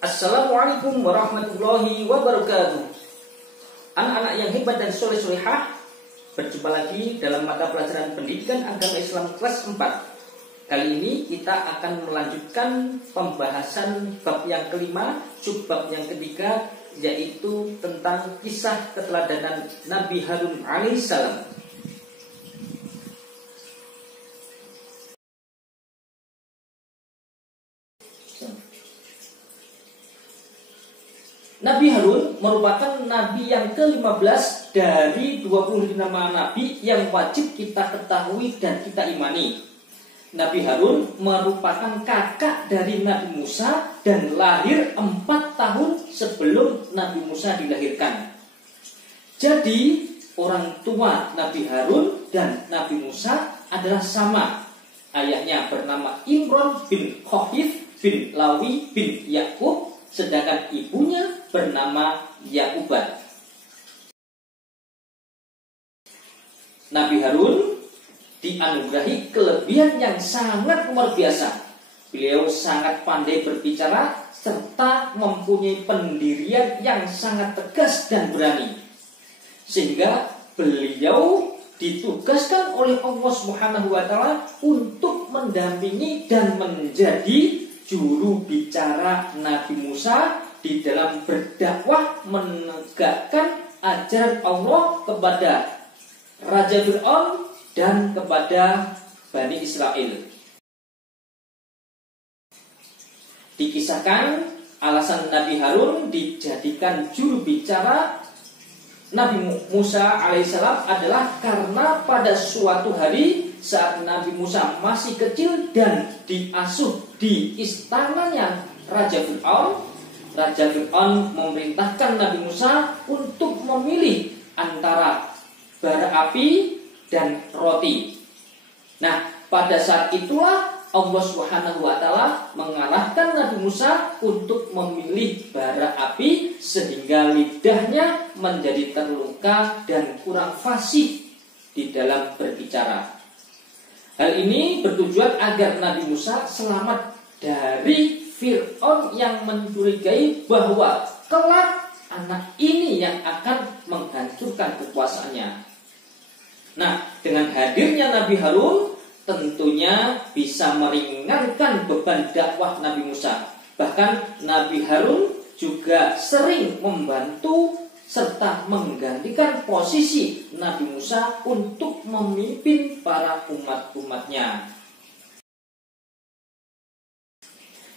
Assalamualaikum warahmatullahi wabarakatuh. Anak-anak yang hebat dan soleh-solehah, berjumpa lagi dalam mata pelajaran pendidikan agama Islam kelas 4. Kali ini kita akan melanjutkan pembahasan bab yang kelima, subbab yang ketiga, yaitu tentang kisah keteladanan Nabi Harun alaihissalam. Nabi Harun merupakan nabi yang ke-15 dari 25 nabi yang wajib kita ketahui dan kita imani. Nabi Harun merupakan kakak dari Nabi Musa dan lahir 4 tahun sebelum Nabi Musa dilahirkan. Jadi orang tua Nabi Harun dan Nabi Musa adalah sama. Ayahnya bernama Imron bin Khofif bin Lawi bin Yakub, sedangkan ibunya bernama Yakubah. Nabi Harun dianugerahi kelebihan yang sangat luar biasa. Beliau sangat pandai berbicara serta mempunyai pendirian yang sangat tegas dan berani. Sehingga beliau ditugaskan oleh Allah Subhanahu wa taala untuk mendampingi dan menjadi juru bicara Nabi Musa di dalam berdakwah menegakkan ajaran Allah kepada Raja Fir'aun dan kepada Bani Israel. Dikisahkan alasan Nabi Harun dijadikan juru bicara Nabi Musa alaihissalam adalah karena pada suatu hari saat Nabi Musa masih kecil dan diasuh di istananya Raja Fir'aun, Raja Fir'aun memerintahkan Nabi Musa untuk memilih antara bara api dan roti. Nah, pada saat itulah Allah Subhanahu wa taala mengarahkan Nabi Musa untuk memilih bara api sehingga lidahnya menjadi terluka dan kurang fasih di dalam berbicara. Hal ini bertujuan agar Nabi Musa selamat dari Fir'aun yang mencurigai bahwa kelak anak ini yang akan menghancurkan kekuasaannya. Nah, dengan hadirnya Nabi Harun tentunya bisa meringankan beban dakwah Nabi Musa. Bahkan Nabi Harun juga sering membantu serta menggantikan posisi Nabi Musa untuk memimpin para umat-umatnya.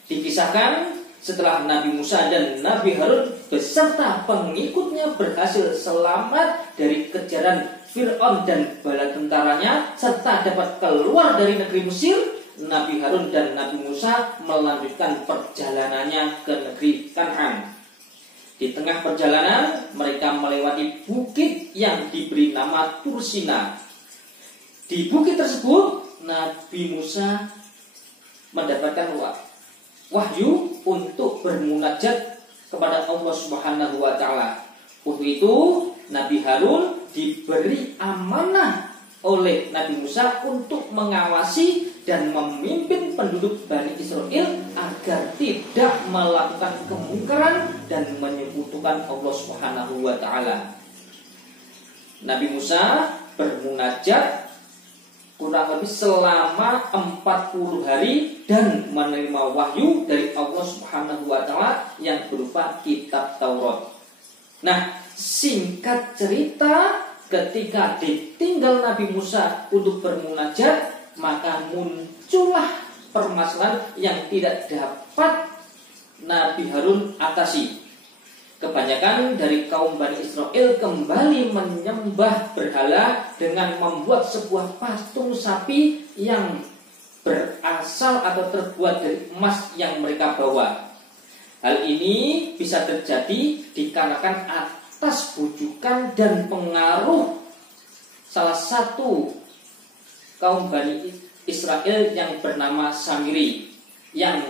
Dikisahkan setelah Nabi Musa dan Nabi Harun beserta pengikutnya berhasil selamat dari kejaran Fir'aun dan bala tentaranya serta dapat keluar dari negeri Mesir, Nabi Harun dan Nabi Musa melanjutkan perjalanannya ke negeri Kan'an. Di tengah perjalanan mereka melewati bukit yang diberi nama Tursina. Di bukit tersebut Nabi Musa mendapatkan wahyu untuk bermunajat kepada Allah Subhanahu wa taala. Untuk itu Nabi Harun diberi amanah oleh Nabi Musa untuk mengawasi dan memimpin penduduk Bani Israel agar tidak melakukan kemungkaran dan menyekutukan Allah Subhanahu wa taala. Nabi Musa bermunajat kurang lebih selama 40 hari dan menerima wahyu dari Allah Subhanahu wa taala yang berupa kitab Taurat. Nah, singkat cerita, ketika ditinggal Nabi Musa untuk bermunajat, maka muncullah permasalahan yang tidak dapat Nabi Harun atasi. Kebanyakan dari kaum Bani Israel kembali menyembah berhala dengan membuat sebuah patung sapi yang berasal atau terbuat dari emas yang mereka bawa. Hal ini bisa terjadi dikarenakan atas bujukan dan pengaruh salah satu kaum Bani Israel yang bernama Samiri, yang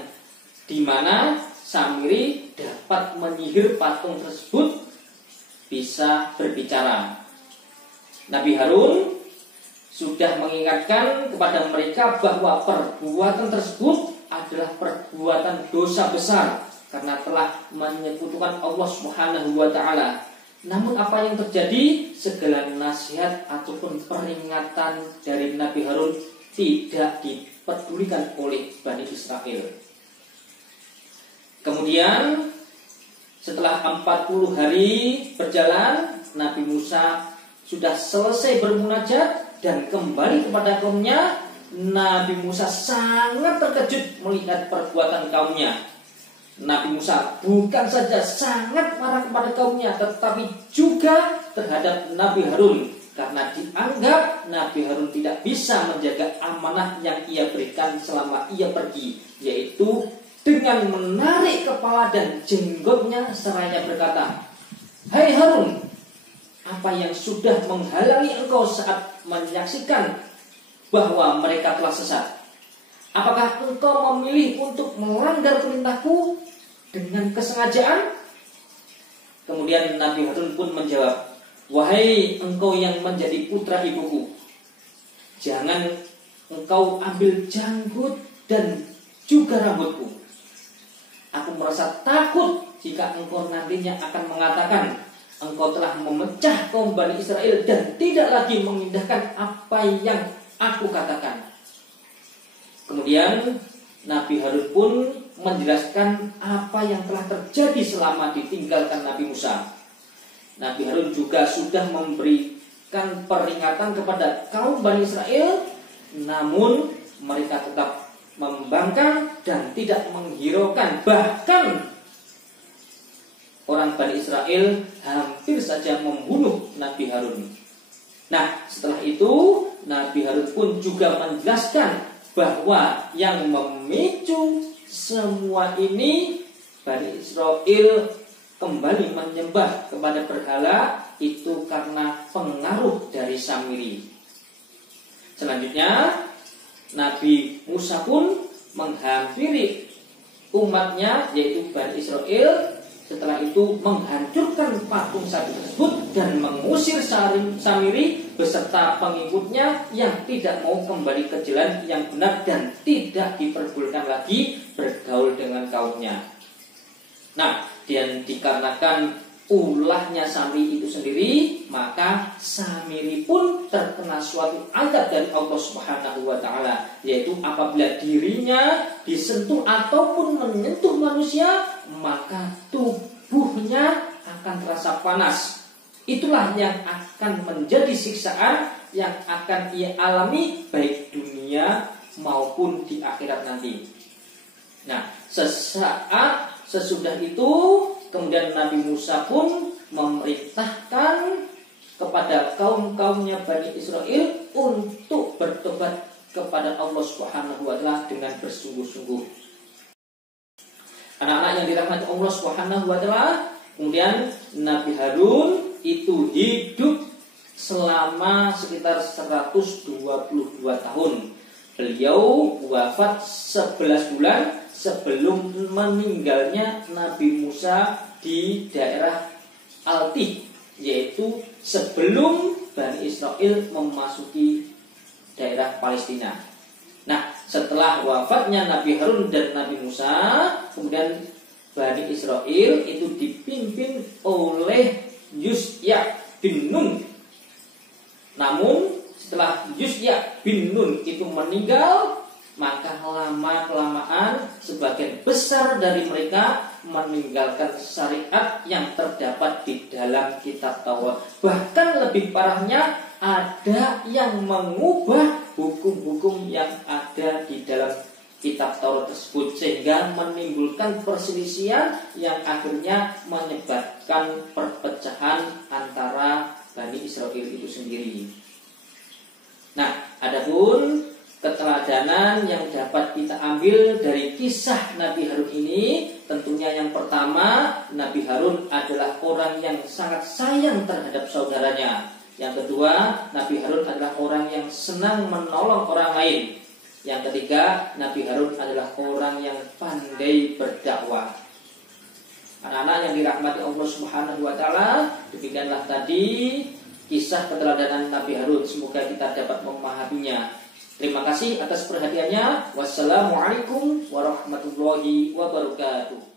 dimana Samiri dapat menyihir patung tersebut bisa berbicara. Nabi Harun sudah mengingatkan kepada mereka bahwa perbuatan tersebut adalah perbuatan dosa besar karena telah menyekutukan Allah Subhanahu wa taala. Namun apa yang terjadi? Segala nasihat ataupun peringatan dari Nabi Harun tidak dipedulikan oleh Bani Israel. Kemudian setelah 40 hari berjalan, Nabi Musa sudah selesai bermunajat dan kembali kepada kaumnya. Nabi Musa sangat terkejut melihat perbuatan kaumnya. Nabi Musa bukan saja sangat marah kepada kaumnya, tetapi juga terhadap Nabi Harun, karena dianggap Nabi Harun tidak bisa menjaga amanah yang ia berikan selama ia pergi, yaitu dengan menarik kepala dan jenggotnya seraya berkata, "Hai Harun, apa yang sudah menghalangi engkau saat menyaksikan bahwa mereka telah sesat? Apakah engkau memilih untuk melanggar perintahku dengan kesengajaan?" Kemudian Nabi Harun pun menjawab, "Wahai engkau yang menjadi putra ibuku, jangan engkau ambil janggut dan juga rambutku. Aku merasa takut jika engkau nantinya akan mengatakan engkau telah memecah kaum Bani Israel dan tidak lagi mengindahkan apa yang aku katakan." Kemudian Nabi Harun pun menjelaskan apa yang telah terjadi selama ditinggalkan Nabi Musa. Nabi Harun juga sudah memberikan peringatan kepada kaum Bani Israel, namun mereka tetap membangkang dan tidak menghiraukan. Bahkan orang Bani Israel hampir saja membunuh Nabi Harun. Nah, setelah itu Nabi Harun pun juga menjelaskan bahwa yang memicu semua ini Bani Israel kembali menyembah kepada berhala itu karena pengaruh dari Samiri. Selanjutnya Nabi Musa pun menghampiri umatnya, yaitu Bani Israel. Setelah itu menghancurkan patung sapi tersebut dan mengusir Samiri beserta pengikutnya yang tidak mau kembali ke jalan yang benar dan tidak diperbolehkan lagi bergaul dengan kaumnya. Nah, dan dikarenakan ulahnya Samiri itu sendiri, maka Samiri pun terkena suatu azab dari Allah Subhanahu wa taala, yaitu apabila dirinya disentuh ataupun menyentuh manusia, maka tubuhnya akan terasa panas. Itulah yang akan menjadi siksaan yang akan ia alami baik dunia maupun di akhirat nanti. Nah, sesaat sesudah itu kemudian Nabi Musa pun memerintahkan kepada kaum-kaumnya Bani Israel untuk bertobat kepada Allah Subhanahu wa taala dengan bersungguh-sungguh. Anak-anak yang dirahmati Allah Subhanahu wa taala, kemudian Nabi Harun itu hidup selama sekitar 122 tahun. Beliau wafat 11 bulan sebelum meninggalnya Nabi Musa di daerah Altih, yaitu sebelum Bani Israel memasuki daerah Palestina. Nah, setelah wafatnya Nabi Harun dan Nabi Musa, kemudian Bani Israel itu dipimpin oleh Yusya bin Nun. Namun setelah Yusya bin Nun itu meninggal, maka lama-kelamaan sebagian besar dari mereka meninggalkan syariat yang terdapat di dalam kitab Taurat. Bahkan lebih parahnya, ada yang mengubah hukum-hukum yang ada di dalam kitab Taurat tersebut, sehingga menimbulkan perselisihan yang akhirnya menyebabkan perpecahan antara Bani Israel itu sendiri. Nah, adapun keteladanan yang dapat kita ambil dari kisah Nabi Harun ini, tentunya yang pertama, Nabi Harun adalah orang yang sangat sayang terhadap saudaranya. Yang kedua, Nabi Harun adalah orang yang senang menolong orang lain. Yang ketiga, Nabi Harun adalah orang yang pandai berdakwah. Anak-anak yang dirahmati Allah Subhanahu wa taala, demikianlah tadi kisah keteladanan Nabi Harun. Semoga kita dapat memahaminya. Terima kasih atas perhatiannya. Wassalamualaikum warahmatullahi wabarakatuh.